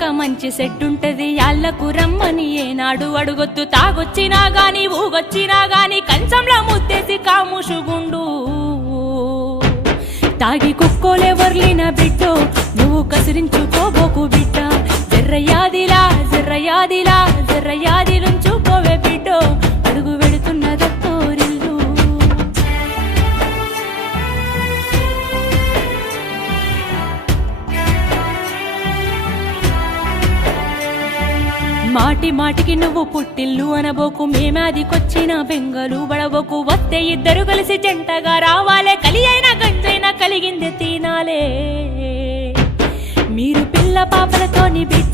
వచ్చాక మంచి సెట్టుంటది యాళ్లకు రమ్మని ఏనాడు అడుగొద్దు తాగొచ్చినా గాని ఊగొచ్చినా గాని కంచంలో ముత్తేసి కాముషుగుండు తాగి కుక్కోలే వర్లిన బిడ్డో నువ్వు కసిరించుకోబోకు బిడ్డ జర్రయాదిలా జర్రయాదిలా జర్రయాదిలుంచుకోవే బిడ్డో అడుగు వెడుతున్నదత్తోరిల్లు మాటి మాటికి నువ్వు పుట్టిల్లు అనబోకు మేమాదికొచ్చిన బెంగలు బడబోకు వస్తే ఇద్దరు కలిసి జంటగా రావాలే కలి అయినా గంజైనా కలిగింది తినాలే మీరు పిల్ల పాపలతోని బిడ్డ